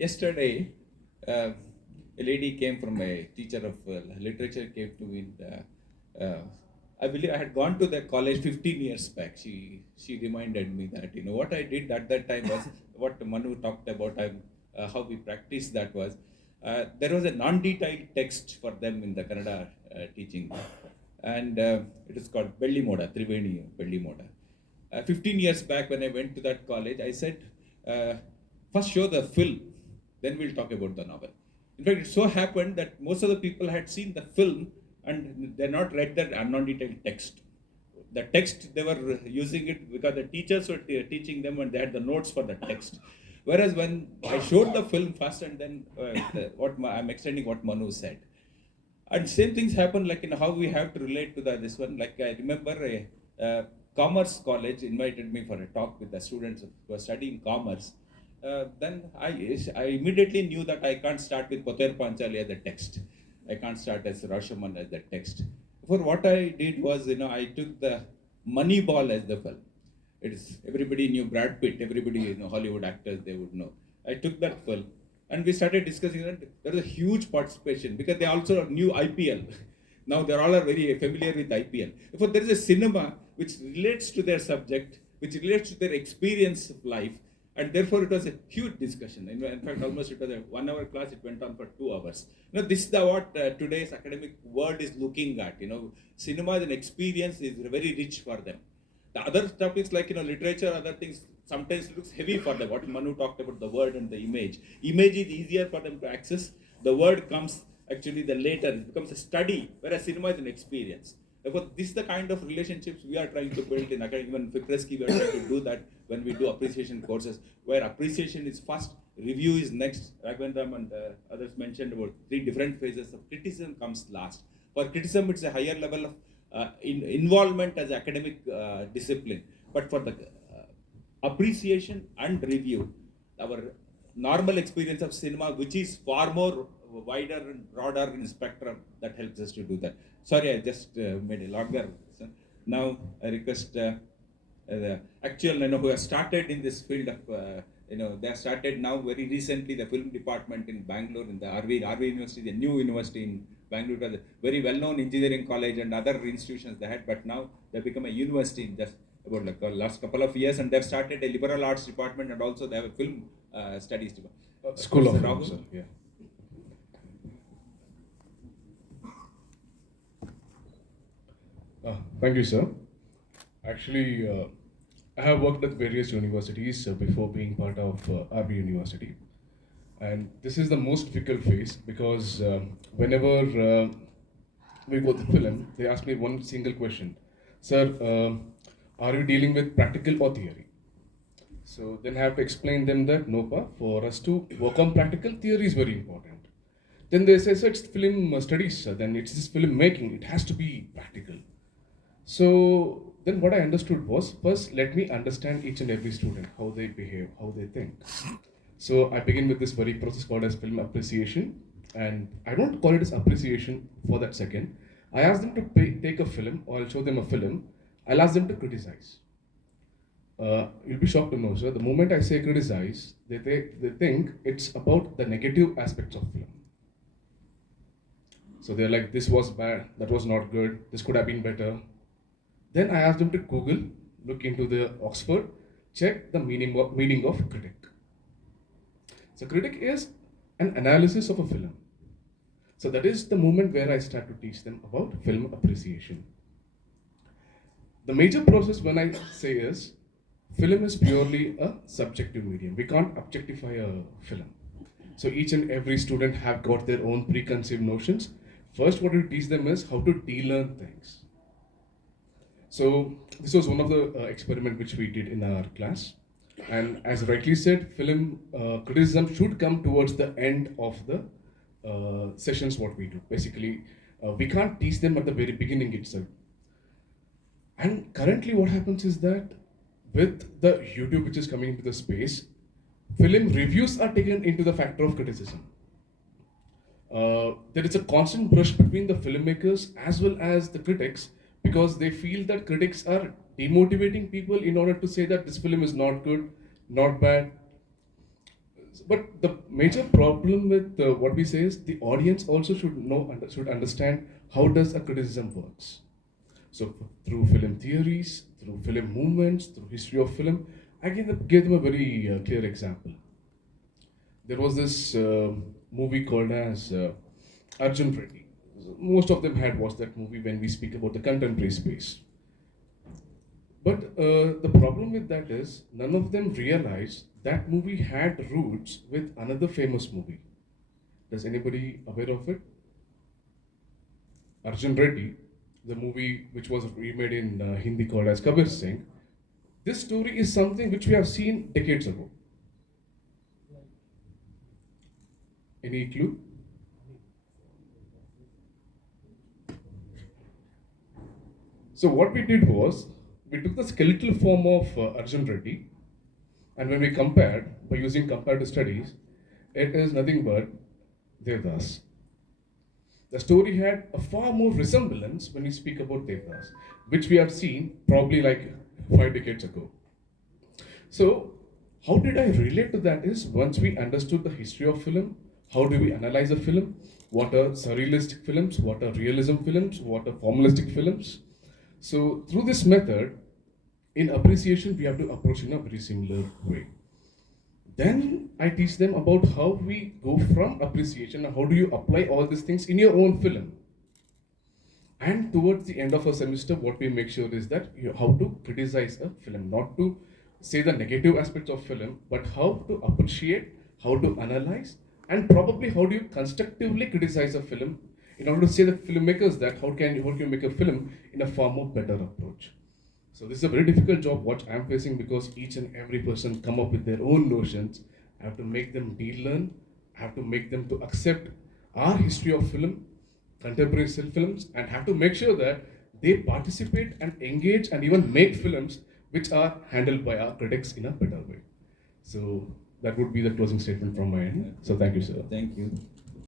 Yesterday, a lady came from a teacher of literature came to me. I believe I had gone to the college 15 years back. She reminded me that what I did at that time was what Manu talked about. How we practiced that was there was a non-detailed text for them in the Kannada teaching, and it is called Belli Moda, Triveni Belli Moda. 15 years back, when I went to that college, I said, first show the film, then we'll talk about the novel. In fact, it so happened that most of the people had seen the film and they not read the non-detailed text. The text, they were using it because the teachers were teaching them and they had the notes for the text. Whereas when I showed the film first and then I'm extending what Manu said. And same things happen like how we have to relate to this one. Like I remember a commerce college invited me for a talk with the students who were studying commerce. Then I immediately knew that I can't start with Poter Panchali as the text. I can't start as Rashomon as the text. For what I did was, I took the Moneyball as the film. Everybody knew Brad Pitt, everybody, Hollywood actors, they would know. I took that film and we started discussing that. There was a huge participation because they also knew IPL. Now they're all very familiar with IPL. Therefore, there is a cinema which relates to their subject, which relates to their experience of life, and therefore it was a huge discussion. In fact, almost it was a 1 hour class, it went on for 2 hours. This is what today's academic world is looking at. Cinema as an experience is very rich for them. The other topics like literature, other things, sometimes looks heavy for them. What Manu talked about, the word and the image. Image is easier for them to access. The word comes actually the later, it becomes a study, whereas cinema is an experience. Therefore, this is the kind of relationships we are trying to build in academic. Even FIPRESCI, we are trying to do that when we do appreciation courses, where appreciation is first, review is next. Raghavendra and others mentioned about 3 different phases of criticism comes last. For criticism, it's a higher level of involvement as academic discipline. But for the appreciation and review, our normal experience of cinema, which is far more wider and broader in spectrum, that helps us to do that. Sorry, I just made a longer. Now I request the actual, who have started in this field of, they have started now very recently the film department in Bangalore, in the RV University, the new university in Bangalore. It was a very well-known engineering college and other institutions they had, but now they have become a university in just about like the last couple of years, and they've started a liberal arts department, and also they have a film studies department. School of Film, sir. Yeah. Thank you, sir. Actually, I have worked at various universities before being part of RV University. And this is the most difficult phase because whenever we go to film, they ask me one single question. Sir, are you dealing with practical or theory? So then I have to explain them that no, for us to work on practical, theory is very important. Then they say, sir, it's film studies, sir. Then it's this film making, it has to be practical. So then what I understood was, first let me understand each and every student, how they behave, how they think. So I begin with this very process called as film appreciation, and I don't call it as appreciation for that second. I ask them to take a film, or I'll show them a film, I'll ask them to criticize. You'll be shocked to know, sir, the moment I say criticize, they think it's about the negative aspects of film. So they're like, this was bad, that was not good, this could have been better. Then I asked them to Google, look into the Oxford, check the meaning of critic. So critic is an analysis of a film. So that is the moment where I start to teach them about film appreciation. The major process when I say is, film is purely a subjective medium. We can't objectify a film. So each and every student have got their own preconceived notions. First, what we teach them is how to de-learn things. So this was one of the experiments which we did in our class. And as rightly said, film criticism should come towards the end of the sessions what we do. Basically, we can't teach them at the very beginning itself. And currently what happens is that with the YouTube which is coming into the space, film reviews are taken into the factor of criticism. There is a constant brush between the filmmakers as well as the critics, because they feel that critics are demotivating people in order to say that this film is not good, not bad. But the major problem with what we say is the audience also should understand how does a criticism works. So through film theories, through film movements, through history of film, I gave them a very clear example. There was this movie called as Arjun Reddy. Most of them had watched that movie when we speak about the contemporary space. But the problem with that is none of them realized that movie had roots with another famous movie. Does anybody aware of it? Arjun Reddy, the movie which was remade in Hindi called as Kabir Singh. This story is something which we have seen decades ago. Any clue? So what we did was, we took the skeletal form of Arjun Reddy, and when we compared, by using comparative studies, it is nothing but Devdas. The story had a far more resemblance when we speak about Devdas, which we have seen probably like 5 decades ago. So, how did I relate to that is, once we understood the history of film, how do we analyze a film, what are surrealistic films, what are realism films, what are formalistic films. So, through this method, in appreciation, we have to approach in a very similar way. Then I teach them about how we go from appreciation and how do you apply all these things in your own film. And towards the end of a semester, what we make sure is that how to criticize a film, not to say the negative aspects of film, but how to appreciate, how to analyze, and probably how do you constructively criticize a film in order to say the filmmakers that how can you make a film in a far more better approach. So this is a very difficult job what I'm facing, because each and every person come up with their own notions. I have to make them de-learn. I have to make them to accept our history of film, contemporary films, and have to make sure that they participate and engage and even make films which are handled by our critics in a better way. So that would be the closing statement from my end. So thank you, sir. Thank you.